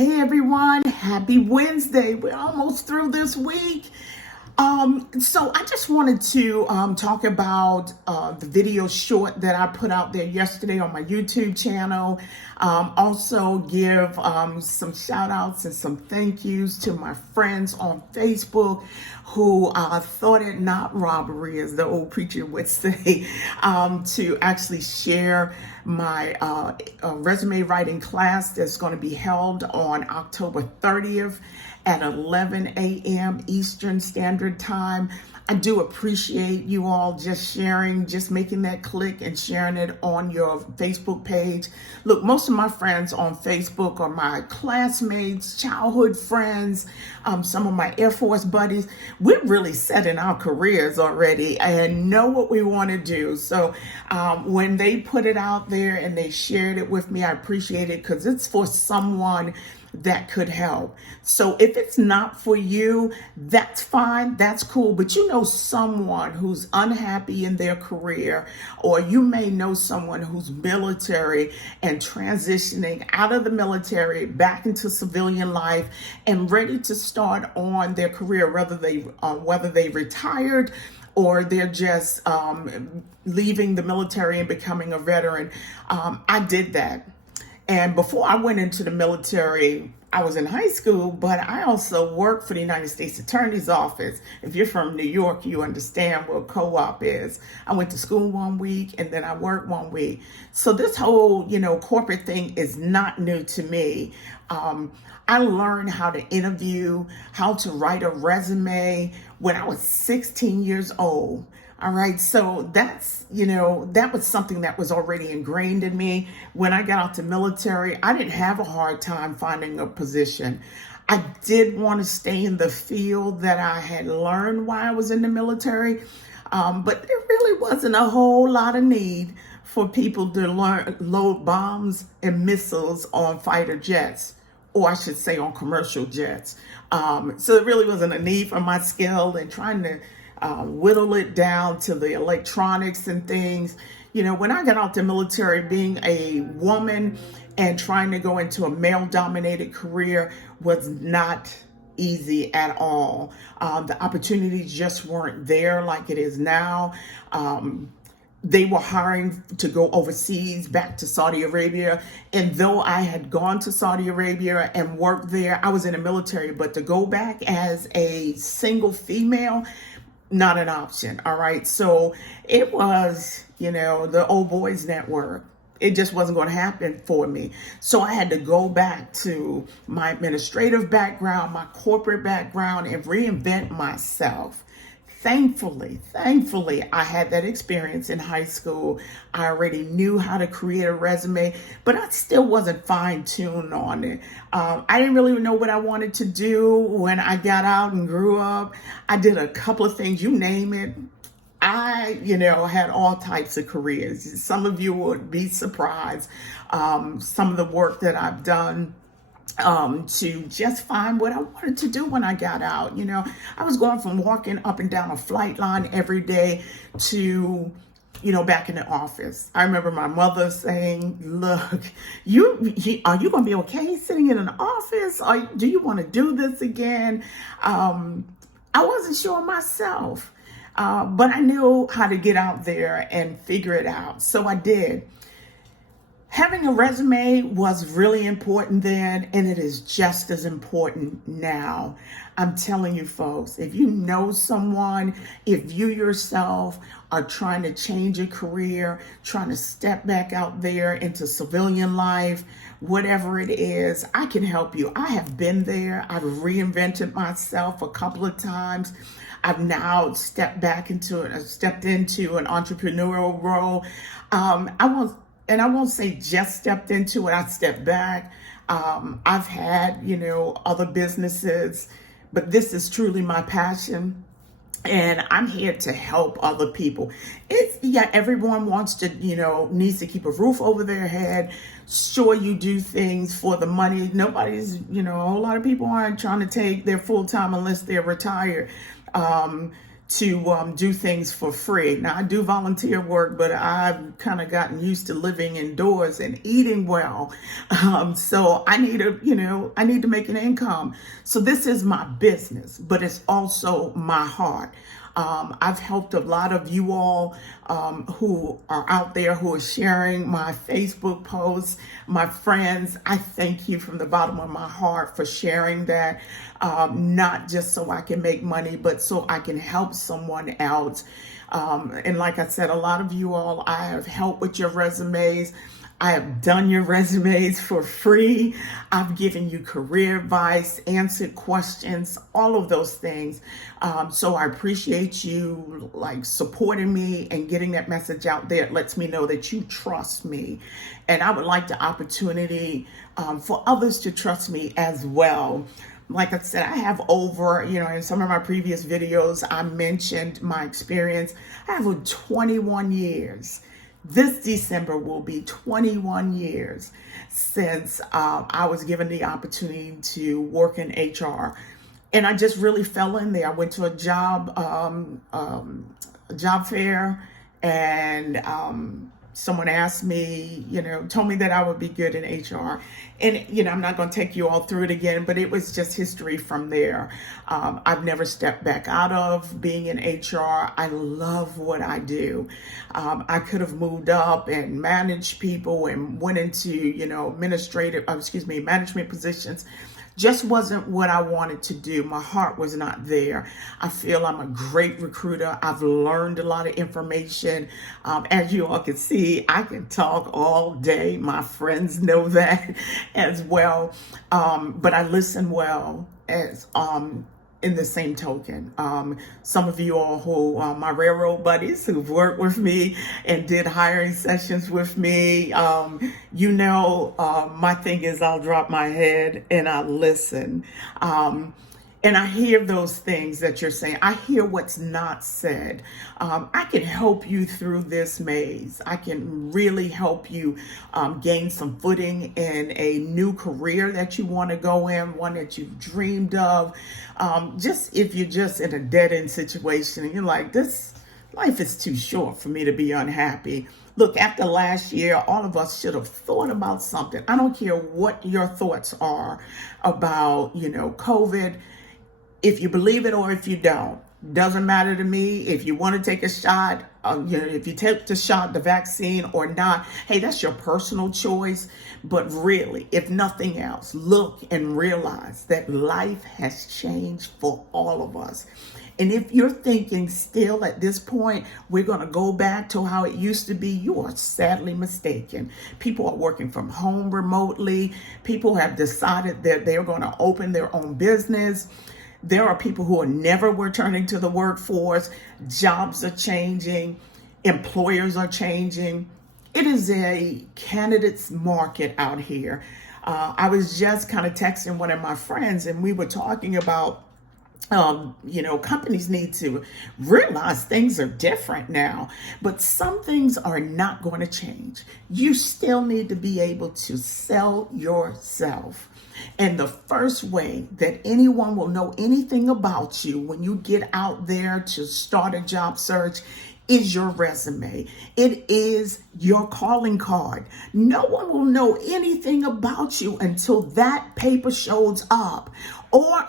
Hey everyone, happy Wednesday. We're almost through this week. So I just wanted to talk about the video short that I put out there yesterday on my YouTube channel. Also give some shout outs and some thank yous to my friends on Facebook who thought it not robbery, as the old preacher would say, to actually share my resume writing class that's going to be held on October 30th at 11 a.m. Eastern Standard Time. I do appreciate you all just sharing, just making that click and sharing it on your Facebook page. Look, most of my friends on Facebook are my classmates, childhood friends, some of my Air Force buddies. We're really set in our careers already and know what we want to do. So when they put it out there and they shared it with me, I appreciate it because it's for someone that could help. So if it's not for you, that's fine, that's cool. But you know someone who's unhappy in their career, or you may know someone who's military and transitioning out of the military back into civilian life and ready to start on their career, whether they retired or they're just leaving the military and becoming a veteran. I did that. And before I went into the military, I was in high school, but I also worked for the United States Attorney's Office. If you're from New York, you understand what co-op is. I went to school 1 week and then I worked 1 week. So this whole, corporate thing is not new to me. I learned how to interview, how to write a resume when I was 16 years old. All right. So that's, that was something that was already ingrained in me. When I got out to military, I didn't have a hard time finding a position. I did want to stay in the field that I had learned while I was in the military. But there really wasn't a whole lot of need for people to load bombs and missiles on fighter jets, or I should say on commercial jets. So it really wasn't a need for my skill and trying to whittle it down to the electronics and things. When I got out the military, being a woman and trying to go into a male-dominated career was not easy at all. The opportunities just weren't there like it is now. They were hiring to go overseas, back to Saudi Arabia. And though I had gone to Saudi Arabia and worked there, I was in the military, but to go back as a single female, not an option. All right. So it was, the old boys network. It just wasn't going to happen for me. So I had to go back to my administrative background, my corporate background, and reinvent myself. Thankfully, I had that experience in high school. I already knew how to create a resume, but I still wasn't fine-tuned on it. I didn't really know what I wanted to do when I got out and grew up. I did a couple of things, you name it. I, had all types of careers. Some of you would be surprised. Some of the work that I've done to just find what I wanted to do when I got out. I was going from walking up and down a flight line every day to, back in the office. I remember my mother saying, look, are you going to be okay sitting in an office? Or do you want to do this again? I wasn't sure myself, but I knew how to get out there and figure it out. So I did. Having a resume was really important then, and it is just as important now. I'm telling you folks, if you know someone, if you yourself are trying to change your career, trying to step back out there into civilian life, whatever it is, I can help you. I have been there. I've reinvented myself a couple of times. I've now stepped into an entrepreneurial role. I won't say just stepped into it, I stepped back. I've had, other businesses, but this is truly my passion. And I'm here to help other people. Everyone wants to, needs to keep a roof over their head. Sure, you do things for the money. Nobody's, a whole lot of people aren't trying to take their full time unless they're retired. to do things for free. Now I do volunteer work, but I've kind of gotten used to living indoors and eating well. So I need I need to make an income. So this is my business, but it's also my heart. I've helped a lot of you all who are out there who are sharing my Facebook posts, my friends. I thank you from the bottom of my heart for sharing that, not just so I can make money, but so I can help someone else. And like I said, a lot of you all, I have helped with your resumes. I have done your resumes for free. I've given you career advice, answered questions, all of those things. So I appreciate you supporting me and getting that message out there. It lets me know that you trust me. And I would like the opportunity for others to trust me as well. Like I said, I have over, in some of my previous videos, I mentioned my experience. I have over 21 years. This December will be 21 years since I was given the opportunity to work in HR. And I just really fell in there. I went to a job fair, and someone asked me, told me that I would be good in HR. And, I'm not going to take you all through it again, but it was just history from there. I've never stepped back out of being in HR. I love what I do. I could have moved up and managed people and went into, management positions. Just wasn't what I wanted to do. My heart was not there. I feel I'm a great recruiter. I've learned a lot of information. As you all can see, I can talk all day. My friends know that as well. But I listen well as in the same token. Some of you all who, my railroad buddies who've worked with me and did hiring sessions with me, my thing is I'll drop my head and I listen. And I hear those things that you're saying. I hear what's not said. I can help you through this maze. I can really help you gain some footing in a new career that you want to go in, one that you've dreamed of. Just if you're just in a dead-end situation and you're like, this life is too short for me to be unhappy. Look, after last year, all of us should have thought about something. I don't care what your thoughts are about, COVID. If you believe it or if you don't, doesn't matter to me. If you want to take a shot, if you take the shot, the vaccine or not, hey, that's your personal choice. But really, if nothing else, look and realize that life has changed for all of us. And if you're thinking still at this point, we're going to go back to how it used to be, you are sadly mistaken. People are working from home remotely. People have decided that they're going to open their own business. There are people who are never returning to the workforce. Jobs are changing. Employers are changing. It is a candidate's market out here. I was just kind of texting one of my friends and we were talking about companies need to realize things are different now, but some things are not going to change. You still need to be able to sell yourself. And the first way that anyone will know anything about you when you get out there to start a job search is your resume. It is your calling card. No one will know anything about you until that paper shows up or